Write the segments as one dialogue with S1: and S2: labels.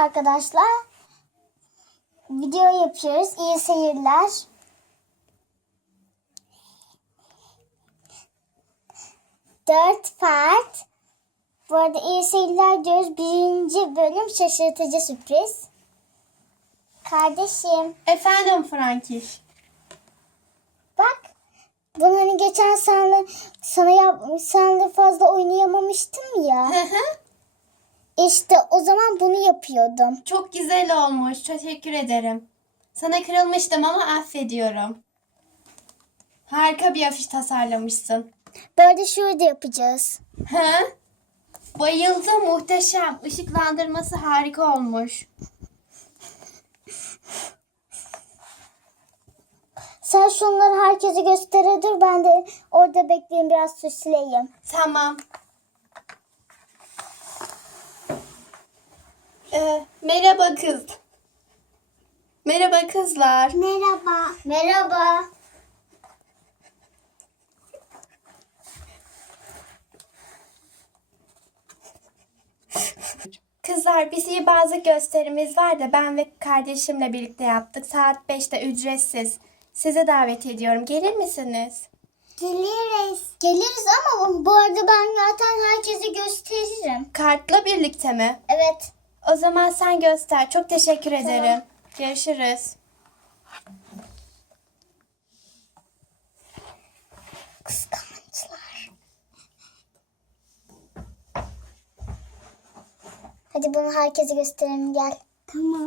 S1: Arkadaşlar video yapıyoruz. İyi seyirler. Dört part. Bu arada iyi seyirler diyoruz. Birinci bölüm şaşırtıcı sürpriz. Kardeşim
S2: Efendim Frankiş.
S1: bak. Bunu hani geçen senle fazla oynayamamıştım ya.
S2: Hı hı.
S1: İşte o zaman bunu yapıyordum.
S2: Çok güzel olmuş. Teşekkür ederim. Sana kırılmıştım ama affediyorum. Harika bir afiş tasarlamışsın.
S1: Böyle şurada yapacağız.
S2: Hı? Bayıldım. Muhteşem. Işıklandırması harika olmuş.
S1: Sen şunları herkese göstere dur. Ben de orada bekleyeyim, biraz süsleyeyim.
S2: Tamam. Merhaba kız. Merhaba kızlar.
S1: Merhaba. Merhaba.
S2: Kızlar biz bazı gösterimiz var da ben ve kardeşimle birlikte yaptık. Saat 5'te ücretsiz. Sizi davet ediyorum. Gelir misiniz?
S1: Geliriz. Geliriz ama bu arada ben zaten herkese gösteririm.
S2: Kartla birlikte mi?
S1: Evet.
S2: O zaman sen göster. Çok teşekkür ederim. Görüşürüz.
S1: Kıskançlar. Hadi bunu herkese gösterelim, gel. Tamam.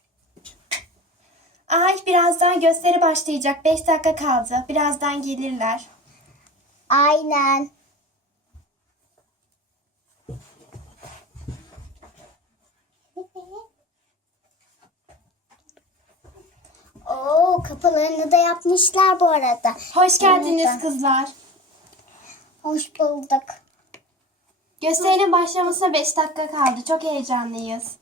S2: Ay birazdan gösteri başlayacak. 5 dakika kaldı. Birazdan gelirler.
S1: Aynen. Oo, kapılarını da yapmışlar bu arada.
S2: Hoş geldiniz
S1: Evet.
S2: kızlar.
S1: Hoş bulduk.
S2: Gösterinin başlamasına 5 dakika kaldı. Çok heyecanlıyız.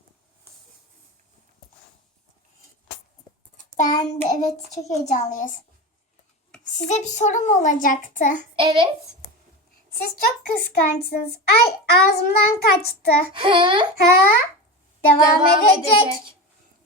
S1: Ben de evet, çok heyecanlıyız. Size bir sorum olacaktı.
S2: Evet.
S1: Siz çok kıskançsınız. Ay, ağzımdan kaçtı.
S2: Hı?
S1: Ha? Devam
S2: Devam
S1: edecek.
S2: edecek.